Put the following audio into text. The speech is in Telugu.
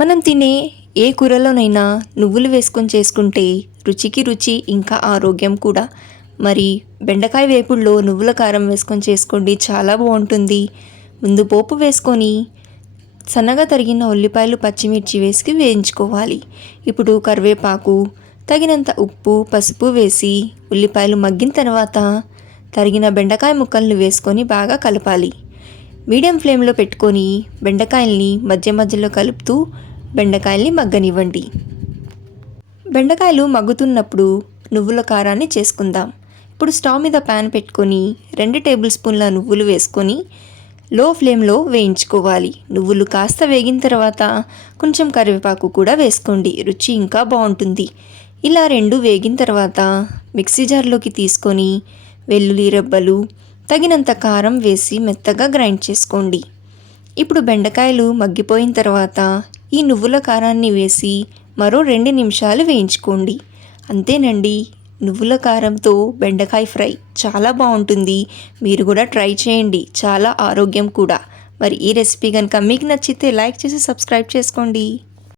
మనం తినే ఏ కూరలోనైనా నువ్వులు వేసుకొని చేసుకుంటే రుచికి రుచి ఇంకా ఆరోగ్యం కూడా. మరి బెండకాయ వేపుల్లో నువ్వుల కారం వేసుకొని చేసుకోండి చాలా బాగుంటుంది. ముందు పోపు వేసుకొని సన్నగా తరిగిన ఉల్లిపాయలు పచ్చిమిర్చి వేసి వేయించుకోవాలి. ఇప్పుడు కరివేపాకు తగినంత ఉప్పు పసుపు వేసి ఉల్లిపాయలు మగ్గిన తర్వాత తరిగిన బెండకాయ ముక్కల్ని వేసుకొని బాగా కలపాలి. మీడియం ఫ్లేమ్లో పెట్టుకొని బెండకాయల్ని మధ్య మధ్యలో కలుపుతూ బెండకాయల్ని మగ్గనివ్వండి. బెండకాయలు మగ్గుతున్నప్పుడు నువ్వుల కారాన్ని చేసుకుందాం. ఇప్పుడు స్టవ్ మీద ప్యాన్ పెట్టుకొని రెండు టేబుల్ స్పూన్ల నువ్వులు వేసుకొని లో ఫ్లేమ్లో వేయించుకోవాలి. నువ్వులు కాస్త వేగిన తర్వాత కొంచెం కరివేపాకు కూడా వేసుకోండి. రుచి ఇంకా బాగుంటుంది. ఇలా రెండు వేగిన తర్వాత మిక్సీ జార్లోకి తీసుకొని వెల్లుల్లి రెబ్బలు తగినంత కారం వేసి మెత్తగా గ్రైండ్ చేసుకోండి. ఇప్పుడు బెండకాయలు మగ్గిపోయిన తర్వాత ఈ నువ్వుల కారాన్ని వేసి మరో రెండు నిమిషాలు వేయించుకోండి. అంతేనండి నువ్వుల కారంతో బెండకాయ ఫ్రై చాలా బాగుంటుంది. మీరు కూడా ట్రై చేయండి చాలా ఆరోగ్యం కూడా. మరి ఈ రెసిపీ కనుక మీకు నచ్చితే లైక్ చేసి సబ్స్క్రైబ్ చేసుకోండి.